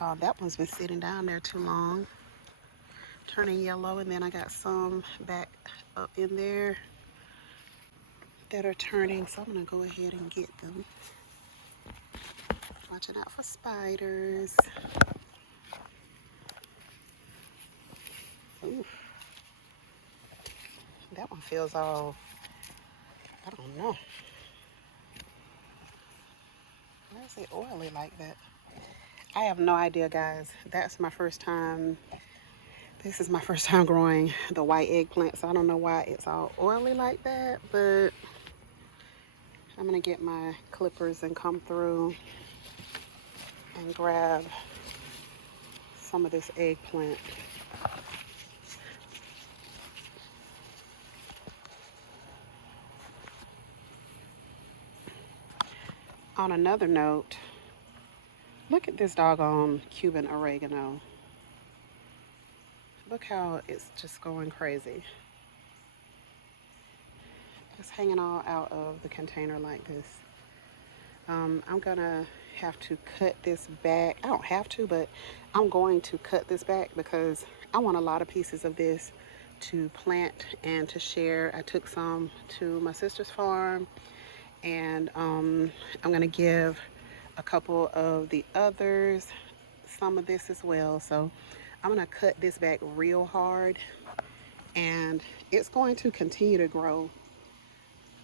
That one's been sitting down there too long, turning yellow, and then I got some back up in there that are turning, so I'm gonna go ahead and get them. Watching out for spiders. Ooh, that one feels all, I don't know. Why is it oily like that? I have no idea, guys. That's my first time. This is my first time growing the white eggplant, so I don't know why it's all oily like that, but I'm gonna get my clippers and come through and grab some of this eggplant. On another note, look at this doggone Cuban oregano. Look how it's just going crazy. It's hanging all out of the container like this. I'm gonna have to cut this back. I don't have to, but I'm going to cut this back because I want a lot of pieces of this to plant and to share. I took some to my sister's farm, and I'm gonna give a couple of the others some of this as well. So I'm gonna cut this back real hard, and it's going to continue to grow.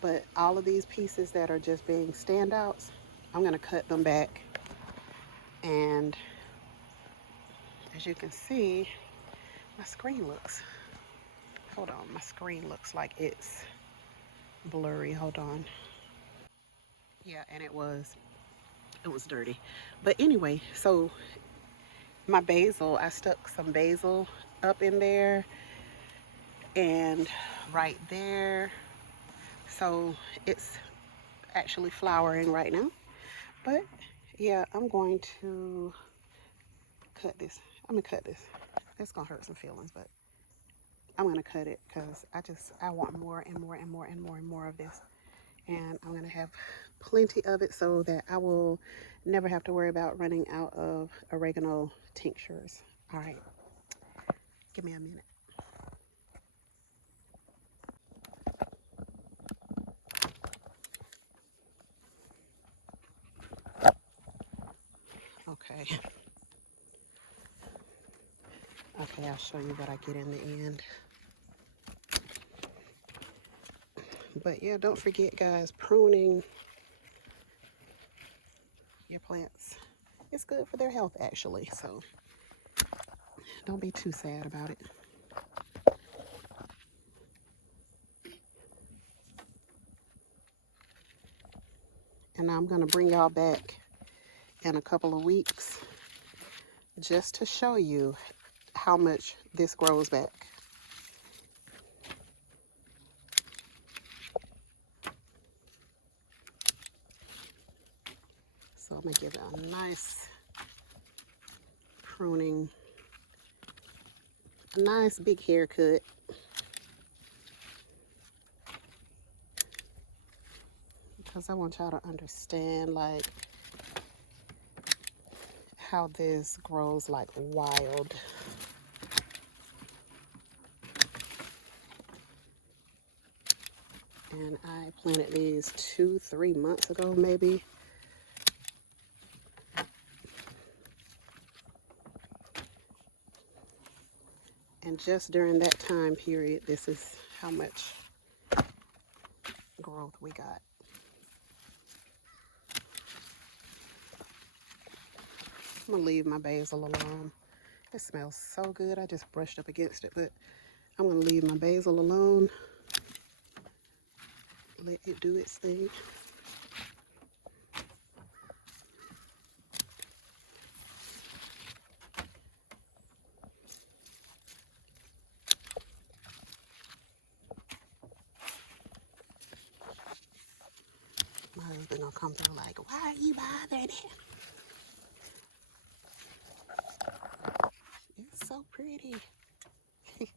But all of these pieces that are just being standouts, I'm gonna cut them back. And as you can see, my screen looks, hold on, my screen looks like it's blurry. Hold on. Yeah, and it was dirty. But anyway, so my basil, I stuck some basil up in there and right there. So it's actually flowering right now. But yeah, I'm going to cut this. I'm gonna cut this. It's gonna hurt some feelings, but I'm gonna cut it because I want more and more and more and more and more of this. And I'm gonna have plenty of it so that I will never have to worry about running out of oregano tinctures. All right, give me a minute. Okay. Okay, I'll show you what I get in the end. But yeah, don't forget, guys, pruning your plants. It's good for their health, actually. So don't be too sad about it. And I'm going to bring y'all back in a couple of weeks just to show you how much this grows back. So I'm going to give it a nice pruning, a nice big haircut. Because I want y'all to understand like how this grows like wild. And I planted these 2-3 months ago maybe. And just during that time period, this is how much growth we got. I'm gonna leave my basil alone. It smells so good. I just brushed up against it, but I'm gonna leave my basil alone. Let it do its thing. My husband gonna come through like, why are you bothering it? It's so pretty. Okay,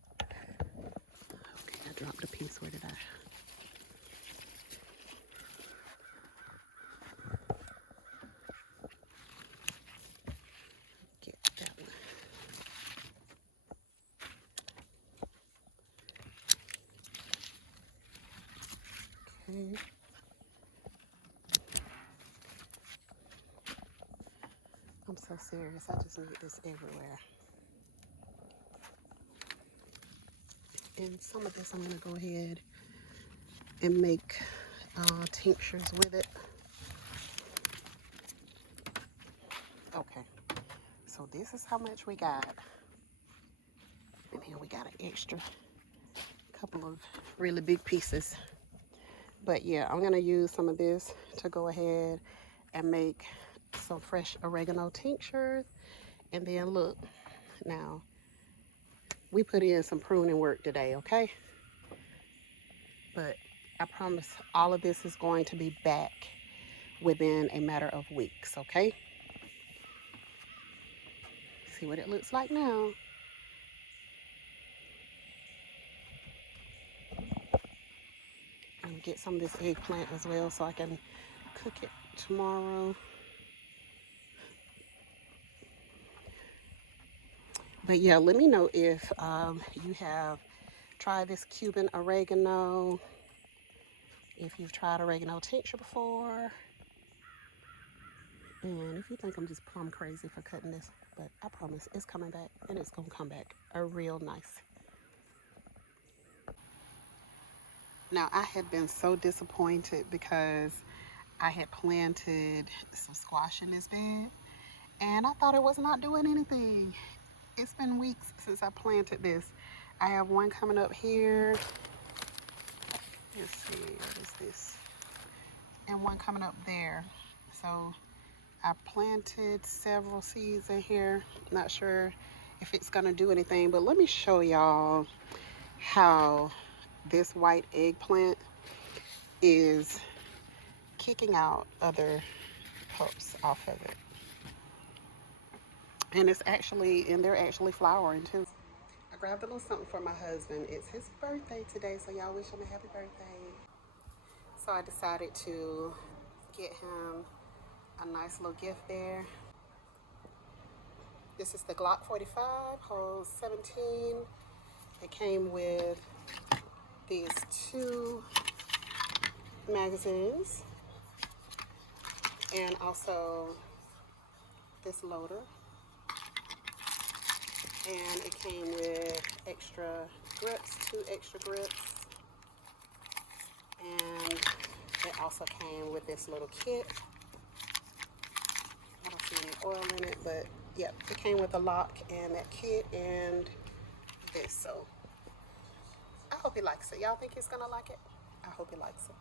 I dropped a piece. Where did I? Okay. I'm so serious. I just need this everywhere. And some of this I'm going to go ahead and make tinctures with it. Okay. So this is how much we got. And then we got an extra couple of really big pieces. But yeah, I'm going to use some of this to go ahead and make some fresh oregano tinctures. And then look, now we put in some pruning work today, okay? But I promise all of this is going to be back within a matter of weeks, okay? See what it looks like now. And get some of this eggplant as well so I can cook it tomorrow. But yeah, let me know if you have tried this Cuban oregano, if you've tried oregano tincture before, and if you think I'm just plumb crazy for cutting this, but I promise it's coming back, and it's gonna come back a real nice. Now, I had been so disappointed because I had planted some squash in this bed, and I thought it was not doing anything. It's been weeks since I planted this. I have one coming up here. Let's see, what is this? And one coming up there. So I planted several seeds in here. Not sure if it's gonna do anything, but let me show y'all how this white eggplant is kicking out other pups off of it. And they're actually flowering too. I grabbed a little something for my husband. It's his birthday today, so y'all wish him a happy birthday. So I decided to get him a nice little gift there. This is the Glock 45, holds 17. It came with these 2 magazines and also this loader. And it came with extra grips, 2 extra grips. And it also came with this little kit. I don't see any oil in it, but yeah, it came with a lock and that kit and this. So I hope he likes it. Y'all think he's gonna like it? I hope he likes it.